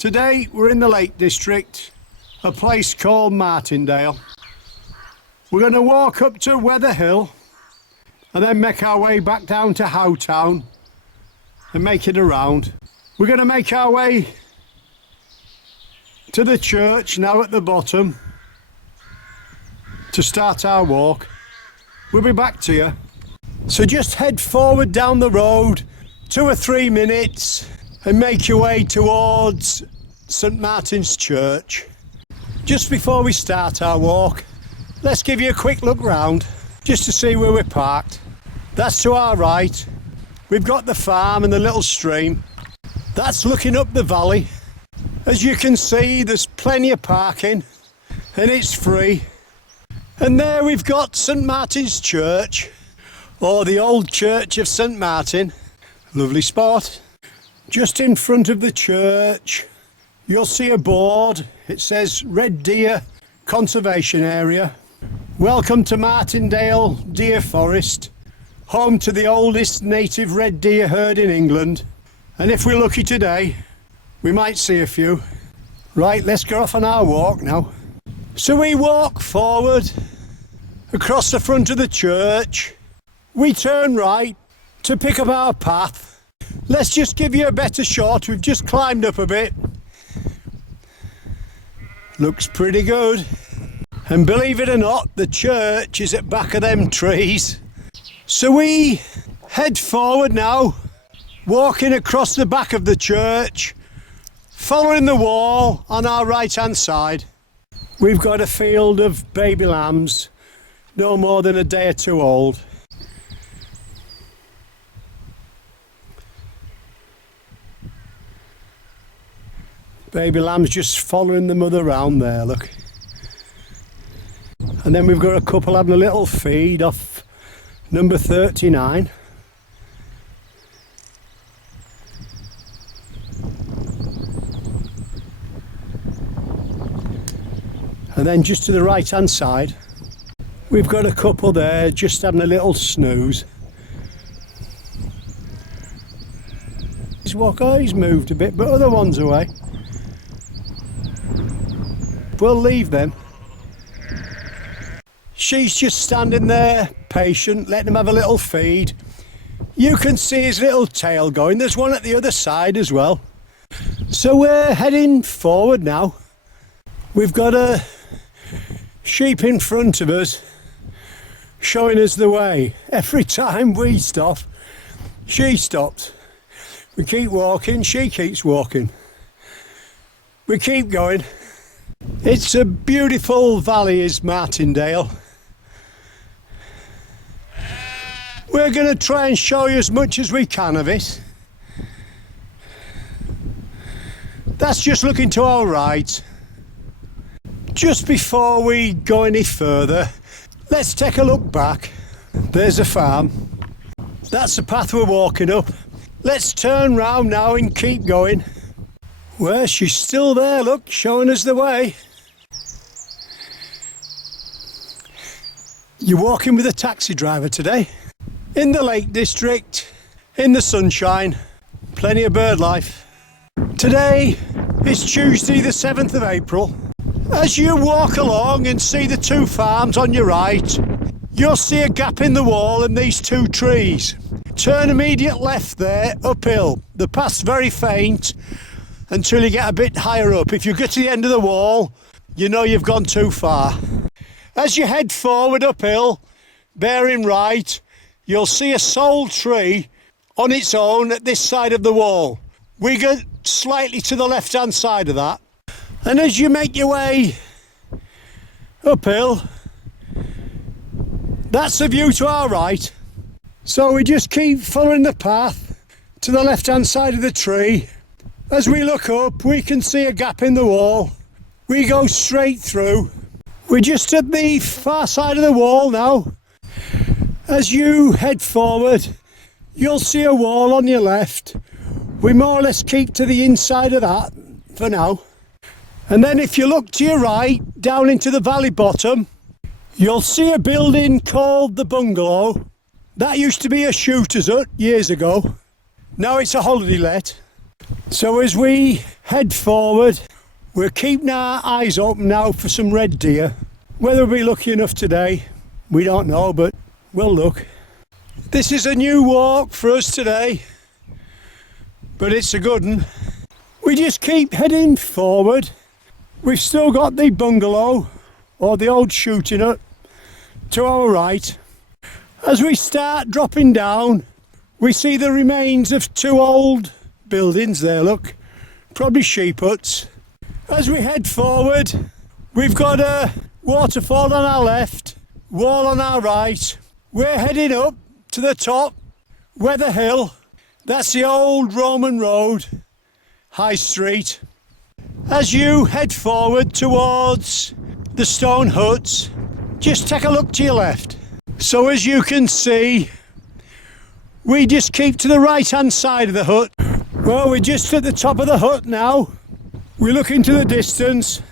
Today we're in the Lake District, a place called Martindale. We're going to walk up to Wether Hill and then make our way back down to Howtown and make it around. We're going to make our way to the church now at the bottom to start our walk. We'll be back to you. So just head forward down the road 2 or 3 minutes and make your way towards St Martin's Church. Just before we start our walk, let's give you a quick look round just to see where we're parked. That's to our right. We've got the farm and the little stream. That's looking up the valley. As you can see, there's plenty of parking and it's free. And there we've got St Martin's Church, or the old Church of St Martin. Lovely spot. Just in front of the church, you'll see a board. It says Red Deer Conservation Area. Welcome to Martindale Deer Forest, home to the oldest native red deer herd in England. And if we're lucky today, we might see a few. Right, let's go off on our walk now. So we walk forward across the front of the church. We turn right to pick up our path. Let's just give you a better shot. We've just climbed up a bit. Looks pretty good. And believe it or not, the church is at back of them trees. So we head forward now, walking across the back of the church, following the wall on our right hand side. We've got a field of baby lambs, no more than a day or two old. Baby lambs just following the mother round there, look. And then we've got a couple having a little feed off number 39. And then just to the right hand side, we've got a couple there just having a little snooze. He's moved a bit, but other one's away. We'll leave them. She's just standing there, patient, letting him have a little feed. You can see his little tail going. There's one at the other side as well. So we're heading forward now. We've got a sheep in front of us showing us the way. Every time we stop, she stops. We keep walking, she keeps walking. We keep going. It's a beautiful valley, is Martindale. We're going to try and show you as much as we can of it. That's just looking to our right. Just before we go any further, let's take a look back. There's a farm. That's the path we're walking up. Let's turn round now and keep going. Well, she's still there, look, showing us the way. You're walking with a taxi driver today. In the Lake District, in the sunshine, plenty of bird life. Today is Tuesday the 7th of April. As you walk along and see the 2 farms on your right, you'll see a gap in the wall and these 2 trees. Turn immediate left there, uphill. The path's very faint until you get a bit higher up. If you get to the end of the wall, you know you've gone too far. As you head forward uphill, bearing right, you'll see a sole tree on its own at this side of the wall. We go slightly to the left hand side of that. And as you make your way uphill, that's the view to our right. So we just keep following the path to the left hand side of the tree. As we look up, we can see a gap in the wall. We go straight through. We're just at the far side of the wall now. As you head forward, you'll see a wall on your left. We more or less keep to the inside of that for now. And then if you look to your right, down into the valley bottom, you'll see a building called the Bungalow. That used to be a shooter's hut years ago. Now it's a holiday let. So as we head forward, we're keeping our eyes open now for some red deer. Whether we'll be lucky enough today, we don't know, but we'll look. This is a new walk for us today, but it's a good one. We just keep heading forward. We've still got the bungalow, or the old shooting hut, to our right. As we start dropping down, we see the remains of two old buildings there, look, probably sheep huts. As we head forward, we've got a waterfall on our left, wall on our right. We're heading up to the top, Wether Hill. That's the old Roman road, High Street. As you head forward towards the stone huts, just take a look to your left. So as you can see, we just keep to the right hand side of the hut. Well, we're just at the top of the hut now. We look into the distance.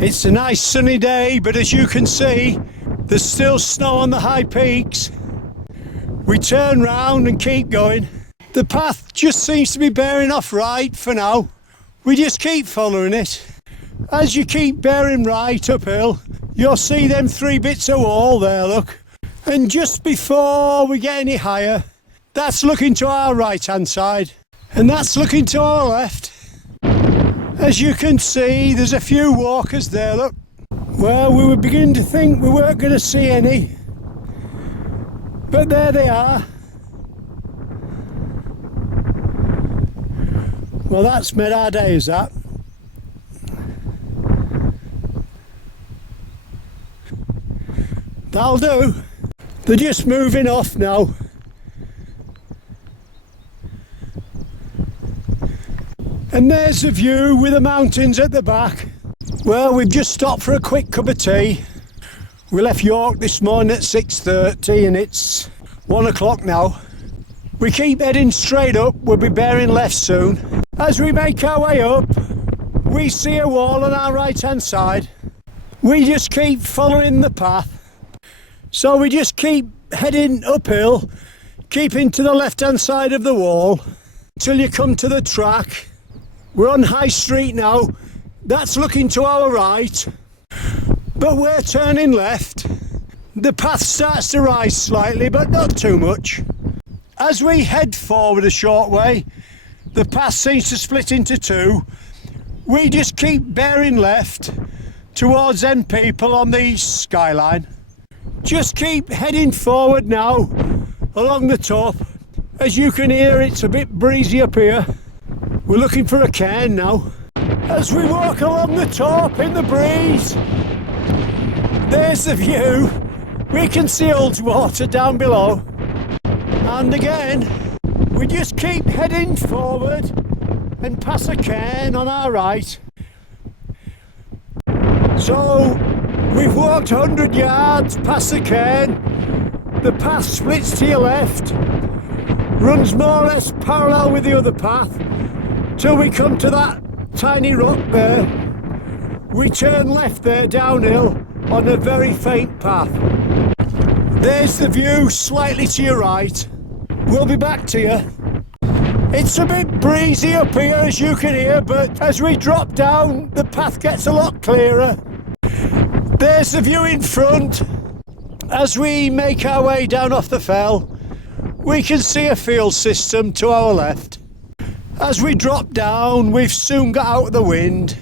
It's a nice sunny day, but as you can see, there's still snow on the high peaks. We turn round and keep going. The path just seems to be bearing off right for now. We just keep following it. As you keep bearing right uphill, you'll see them three bits of wall there, look. And just before we get any higher, that's looking to our right hand side, and that's looking to our left. As you can see, there's a few walkers there, look. Well, we were beginning to think we weren't going to see any, but there they are. Well, that's made our day, is that? That'll do. They're just moving off now. And there's the view with the mountains at the back. Well, we've just stopped for a quick cup of tea. We left York this morning at 6:30 and it's 1 o'clock now. We keep heading straight up, we'll be bearing left soon. As we make our way up, we see a wall on our right hand side. We just keep following the path. So we just keep heading uphill, keeping to the left hand side of the wall till you come to the track. We're on High Street now, that's looking to our right, but we're turning left. The path starts to rise slightly, but not too much. As we head forward a short way, the path seems to split into two. We just keep bearing left towards them people on the skyline. Just keep heading forward now along the top. As you can hear, it's a bit breezy up here. We're looking for a cairn now. As we walk along the top in the breeze, there's the view. We can see Ullswater down below. And again, we just keep heading forward and pass a cairn on our right. So we've walked 100 yards past the cairn. The path splits to your left, runs more or less parallel with the other path till we come to that tiny rock there. We turn left there downhill on a very faint path. There's the view slightly to your right. We'll be back to you. It's a bit breezy up here as you can hear, but as we drop down the path gets a lot clearer. There's the view in front. As we make our way down off the fell, we can see a field system to our left. As we drop down, we've soon got out of the wind.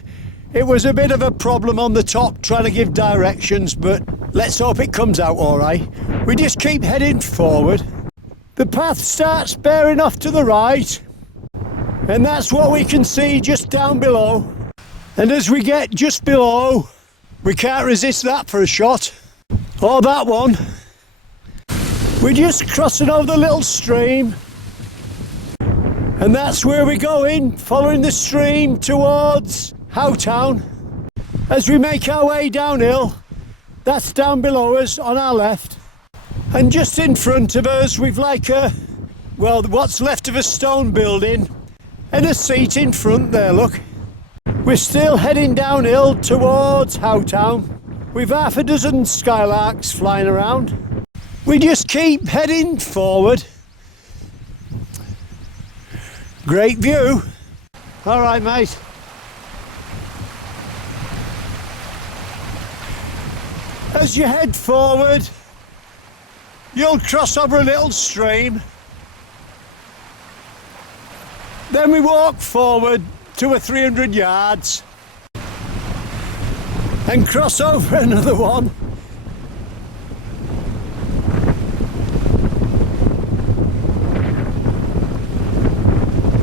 It was a bit of a problem on the top trying to give directions, but let's hope it comes out all right. We just keep heading forward. The path starts bearing off to the right, and that's what we can see just down below. And as we get just below, we can't resist that for a shot. Or that one. We're just crossing over the little stream, and that's where we're going, following the stream towards Howtown. As we make our way downhill, that's down below us on our left, and just in front of us we've like what's left of a stone building and a seat in front there, look. We're still heading downhill towards Howtown. We've half a dozen skylarks flying around. We just keep heading forward. Great view. All right, mate. As you head forward, you'll cross over a little stream. Then we walk forward 200 or 300 yards and cross over another one.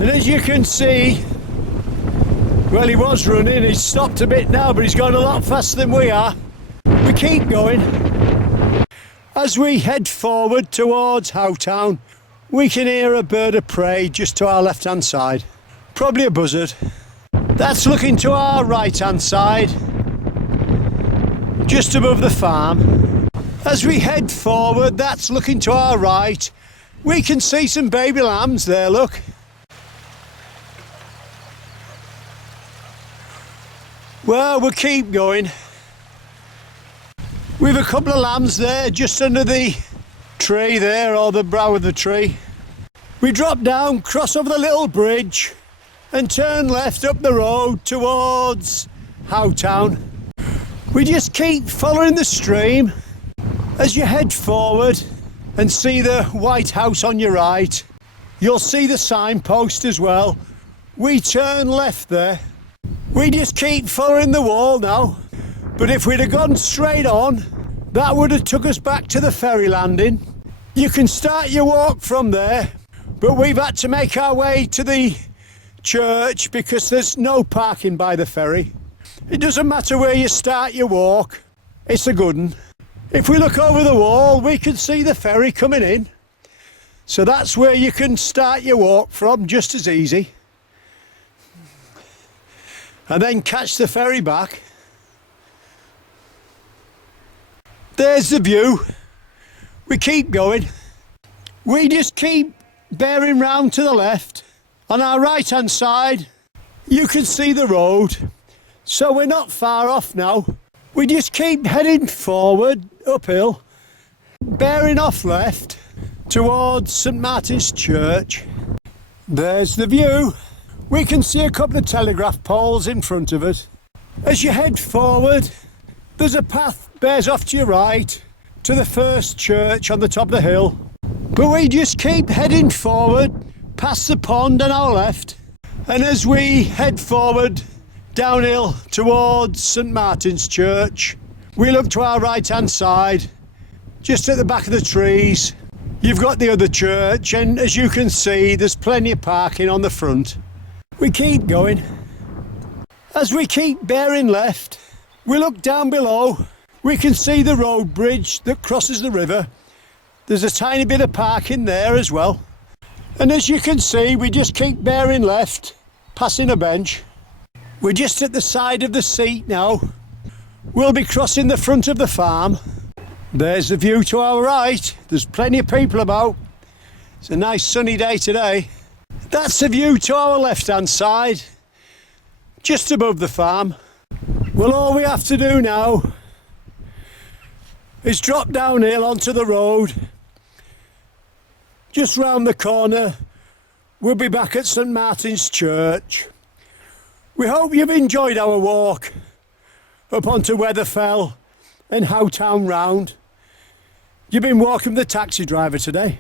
And as you can see, well, he was running, he's stopped a bit now, but he's going a lot faster than we are. We keep going. As we head forward towards Howtown, we can hear a bird of prey just to our left hand side. Probably a buzzard. That's looking to our right hand side, just above the farm. As we head forward, that's looking to our right. We can see some baby lambs there, look. Well, we'll keep going. We've a couple of lambs there just under the tree there, or the brow of the tree. We drop down, cross over the little bridge and turn left up the road towards Howtown. We just keep following the stream. As you head forward and see the white house on your right, you'll see the signpost as well. We turn left there. We just keep following the wall now, but if we'd have gone straight on, that would have took us back to the ferry landing. You can start your walk from there, but we've had to make our way to the church because there's no parking by the ferry. It doesn't matter where you start your walk, it's a good one. If we look over the wall, we can see the ferry coming in, so that's where you can start your walk from, just as easy. And then catch the ferry back. There's the view. We keep going. We just keep bearing round to the left. On our right hand side, you can see the road. So we're not far off now. We just keep heading forward, uphill, bearing off left towards St Martin's Church. There's the view. We can see a couple of telegraph poles in front of us. As you head forward, there's a path bears off to your right to the first church on the top of the hill. But we just keep heading forward past the pond on our left. And as we head forward downhill towards St Martin's Church, we look to our right hand side, just at the back of the trees. You've got the other church, and as you can see, there's plenty of parking on the front. We keep going. As we keep bearing left, we look down below. We can see the road bridge that crosses the river. There's a tiny bit of parking there as well. And as you can see, we just keep bearing left, passing a bench. We're just at the side of the seat now. We'll be crossing the front of the farm. There's the view to our right. There's plenty of people about. It's a nice sunny day today. That's the view to our left-hand side, just above the farm. Well, all we have to do now is drop downhill onto the road. Just round the corner, we'll be back at St Martin's Church. We hope you've enjoyed our walk up onto Wether Hill and Howtown round. You've been walking with the taxi driver today.